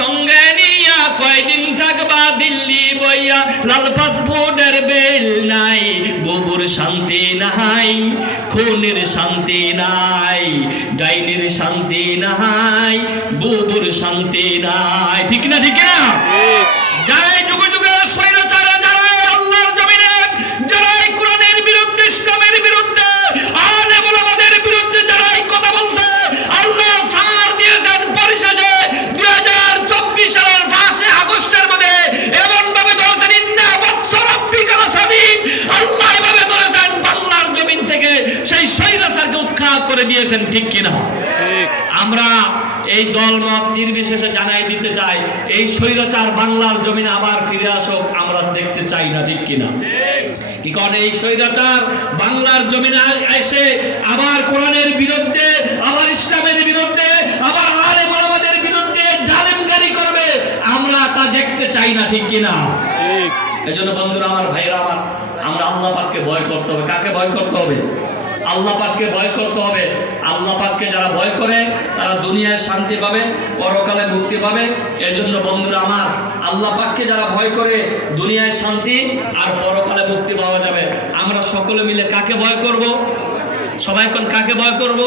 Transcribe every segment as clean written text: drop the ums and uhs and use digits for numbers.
সঙ্গে নিয়া কয়দিন থাকবা দিল্লি বইয়া, লাল পাসপোর্টের বেল নাই, বুবুর শান্তি নাই, খুনের শান্তি নাই, ডাইনির শান্তি নাই, বুবুর শান্তি নাই। ঠিক না ঠিক না? যারাই যুগে যুগে স্বৈরাচারে, যারাই আল্লাহর জমিনে, যারাই কোরআনের বিরুদ্ধে, ইসলামের বিরুদ্ধে, আলেম ওলামাদের বিরুদ্ধে যারাই কথা বলছে, আল্লাহ ছাড় দিয়েছেন পরিশেষে 2024 সালের 5 আগস্টের মধ্যে এমন ভাবে ধরেছেন, ইন্না বৎসর রাব্বিকাল শাদীদ, আল্লাহ এভাবে ধরেছেন বাংলার জমিন থেকে সেই স্বৈরাচারকে উৎখাত করে দিয়েছেন। ঠিক কিনা? আমরা এই দলমত নির্বিশেষে জানাই দিতে চাই, এই স্বৈরাচার বাংলার জমিনে আবার ফিরে আসুক, আমরা দেখতে চাই না। ঠিক কিনা? কি কারণ এই স্বৈরাচার বাংলার জমিনে এসে আবার কোরআনের বিরুদ্ধে, আবার ইসলামের বিরুদ্ধে, আবার আলেম ওলামাদের বিরুদ্ধে জালেমগারি করবে, আমরা তা দেখতে চাই না। ঠিক কিনা? এজন্য বন্ধুরা আমার, ভাইরা আমার, আমরা আল্লাহ পাককে ভয় করতে হবে। কাকে ভয় করতে হবে? আল্লাহ পাককে ভয় করতে হবে। আল্লাহ পাককে যারা ভয় করে তারা দুনিয়ায় শান্তি পাবে, পরকালে মুক্তি পাবে। এজন্য বন্ধুরা আমার, আল্লাহ পাককে যারা ভয় করে দুনিয়ায় শান্তি আর পরকালে মুক্তি পাওয়া যাবে। আমরা সকলে মিলে কাকে ভয় করব? সবাই কোন কাকে ভয় করব?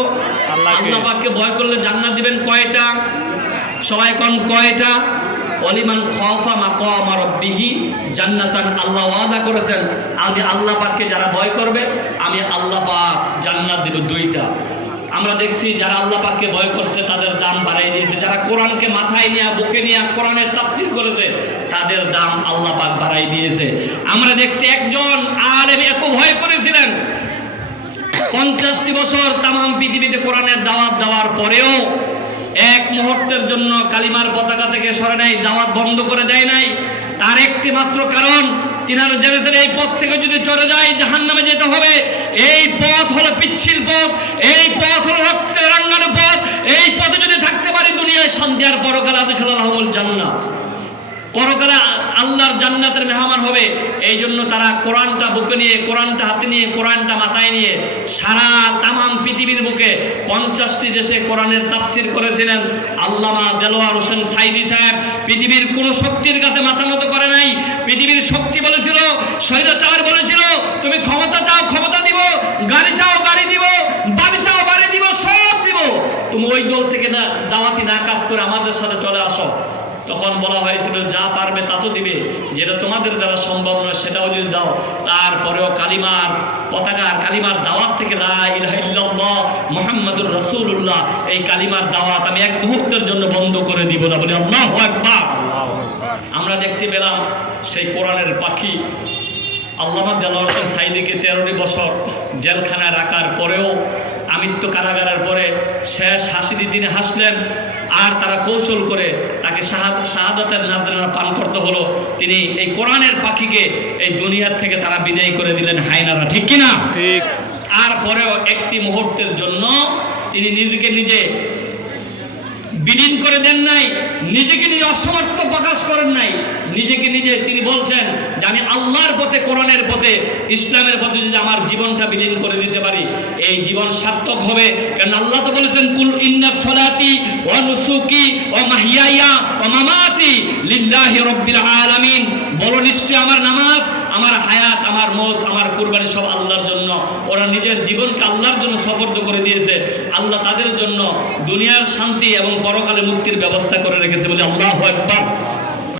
আল্লাহ পাককে ভয় করলে জান্নাত দিবেন কয়টা? সবাই কোন কয়টা? ওয়ালিমান খাফা মাকাম রাব্বিহি জান্নাতান, আল্লাহ ওয়াদা করেছেন আমি আল্লাহ পাককে যারা ভয় করবে আমি আল্লাহ পাক জান্নাত দেব 2টা। আমরা দেখছি যারা আল্লাহ পাককে ভয় করছে তাদের দাম বাড়াই দিয়েছে, যারা কোরআনকে মাথায় নিয়ে বুকে নিয়ে কোরআনের তাফসীর করেছে তাদের দাম আল্লাহ পাক বাড়াই দিয়েছে। আমরা দেখছি একজন আলেম এত ভয় করেছিলেন, 50টি বছর তামাম পৃথিবীতে কোরআনের দাওয়াত দেওয়ার পরেও এক মুহূর্তের জন্য কালিমার পতাকা থেকে সরে নাই, দাওয়াত বন্ধ করে দেয় নাই। তার একটি মাত্র কারণ, তিনারা জেনেছেন এই পথ থেকে যদি চলে যায় জাহান্নামে যেতে হবে। এই পথ হলো পিচ্ছিল পথ, এই পথ হলো রক্তে রাঙ্গানো পথ। এই পথে যদি থাকতে পারি দুনিয়ায় শান্তি, আর পরকালে আদখিলাহুমুল জান্নাহ, পরকালে আল্লাহর জান্নাতের মেহমান হবে। এই জন্য তারা কোরআনটা বুকে নিয়ে, কোরআনটা হাতে নিয়ে, কোরআনটা মাথায় নিয়ে সারা তামাম পৃথিবীর বুকে 50টি দেশে কোরআনের তাফসীর করেছিলেন। আল্লামা দেলোয়ার হোসেন সাইদি সাহেব পৃথিবীর কোন শক্তির কাছে মাথা নত করে নাই। পৃথিবীর শক্তি বলেছিল, স্বৈরাচার বলেছিল তুমি ক্ষমতা চাও ক্ষমতা দিব, গাড়ি চাও গাড়ি দিব, বাড়ি চাও বাড়ি দিব, সব দিব, তুমি ওই দল থেকে না দাওয়াতি না কাজ করে আমাদের সাথে চলে আসো। তখন বলা হয়েছিল যা পারবে তা তো দিবে, যেটা তোমাদের দ্বারা সম্ভব নয় সেটাও যদি দাও। তারপরেও কালিমার পতাকা, কালিমার দাওয়াত থেকে লা ইলাহা ইল্লাল্লাহ মুহাম্মাদুর রাসূলুল্লাহ, এই কালিমার দাওয়াত আমি এক মুহূর্তের জন্য বন্ধ করে দিব না। বলি আল্লাহু আকবার। আমরা দেখতে পেলাম সেই কোরআনের পাখি আল্লামা দেলোয়ার হোসেন সাইদিকে 13টি বছর জেলখানায় রাখার পরেও, আমৃত্যু কারাগারের পরে শেষ হাসিটি তিনি হাসলেন, আর তারা কৌশল করে তাকে শাহাদাতের নাজরানা পান করতে হলো। তিনি এই কোরআনের পাখিকে এই দুনিয়ার থেকে তারা বিদায় করে দিলেন হায়নারা। ঠিক কিনা? ঠিক। আর পরেও একটি মুহূর্তের জন্য তিনি নিজেকে নিজে বিলীন করে দেন নাই, নিজেকে নিজে অসমর্থ প্রকাশ করেন নাই। নিজেকে নিজে তিনি বলছেন যে আমি আল্লাহর পথে, কোরআনের পথে, ইসলামের পথে যদি আমার জীবনটা বিলীন করে দিতে পারি এই জীবন সার্থক হবে। কারণ আল্লাহ তো বলেছেন কুল ইন্না সলাতি ওয়া নুসুকি ওয়া মাহইয়ায়া ওয়া মামাতি লিল্লাহি রাব্বিল আলামিন, বলো নিশ্চয় আমার নামাজ, আমার হায়াত, আমার মত, আমার কুরবানি সব আল্লাহর জন্য। ওরা নিজের জীবনকে আল্লাহর জন্য সফর্দ করে দিয়েছে। আল্লাহ তাদের জন্য দুনিয়ার শান্তি এবং পরকালে মুক্তির ব্যবস্থা করে রেখেছে। বলে আল্লাহু আকবার।